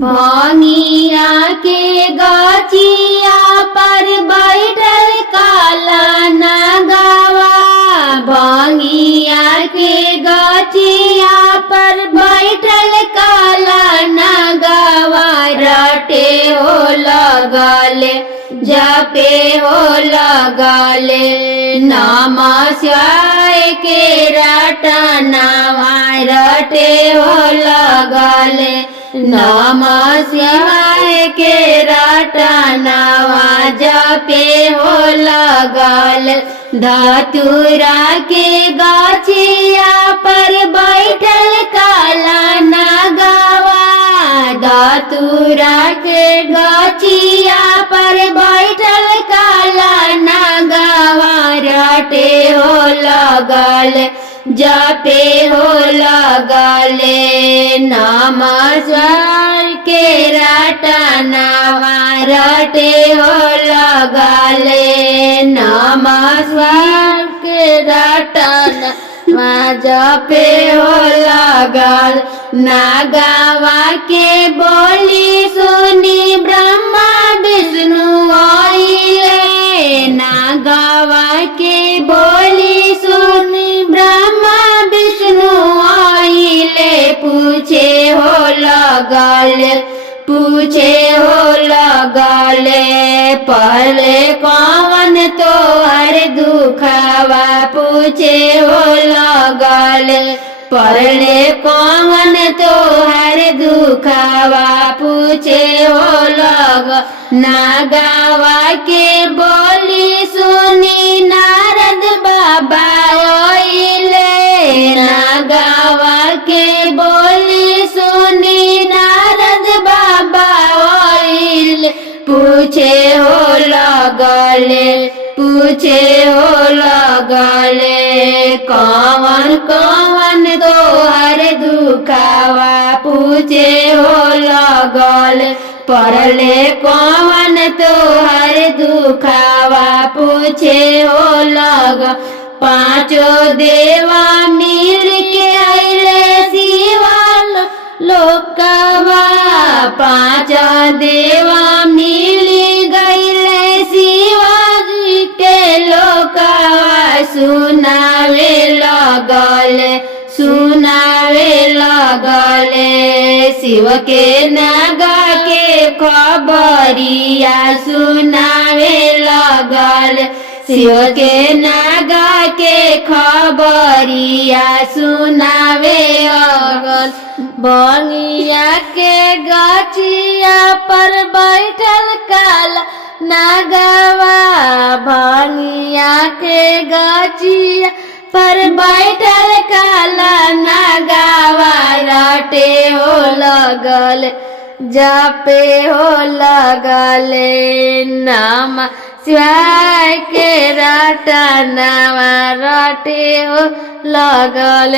भंगिया के गचिया पर बैठल काला नगवा। भंगिया के गचिया पर बैठल काला नगवा। रटे हो लगले जपे हो लगले नमः शिवाय के रटनवा। रटे हो लगले नमः शिवाय के रटनवा। जपे हो लगल धतूरा के गचिया पर बैठल काला नगवा। धतूरा के गचिया पर बैठल काला नगवा। रटे हो लगल जपे हो लगले नमः शिवाय के रटनवा। रटे हो लगले नमः शिवाय के रटनवा। जपे हो लगल नागवा के बोली सुनी ब्रह्मा विष्णु आइले। नागवा के बोली सुनी ब्रह्मा विष्णु आइले। पूछे हो लगले पूछे हो लगले पहले कौन तो हर दुखवा। पूछे हो लगले पहले कौन तो हर दुखवा। पूछे हो लग नागवा के बोली सुनी नारद बाबा आइले। नागवा के बोली सुनी नारद बाबा आइले। पूछे हो लगले पूछे हो लगले कौन कौन तो हर दुखवा। पूछे हो लगले परले कौन तो हर दुखवा। पूछे हो लग पांचों देवा मिल के आइले शिवा लोकवा। पांच देवा मिल गइले शिवाजी के लोकवा। सुनावे लगले सुनावे लगले शिव के नागा के खबरिया। सुनावे लगले शिव के नागा के खबरिया। सुनावे लगल भंगिया के गचिया पर बैठल काला नगवा। भंगिया के गचिया पर बैठल काला नगवा। रटे हो लगल जपे हो लगले नमः शिवाय के रटनवा। रटे हो लगल।